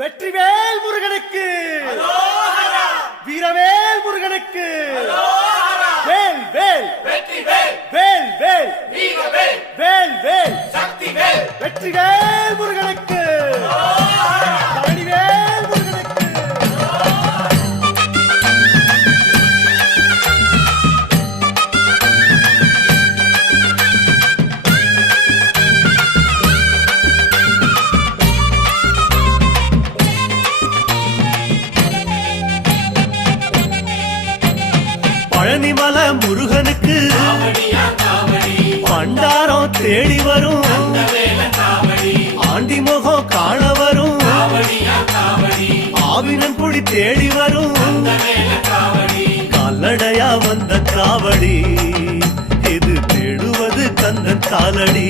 வெற்றிவேல் முருகனுக்கு, வீரவேல் முருகனுக்கு, வேல் வேல் வேல் வேல் வேல் வேல் வெற்றிவேல் முருகனுக்கு, பழனிவேல் முருகனுக்கு. பழனிமல முருகனுக்கு பண்டாரம் தேடி வரும், ஆண்டி முகம் காண வரும், ஆவினன் குடி தேடி வரும், கால்நடையா வந்த காவடி இது தேடுவது கந்தன் காலடி.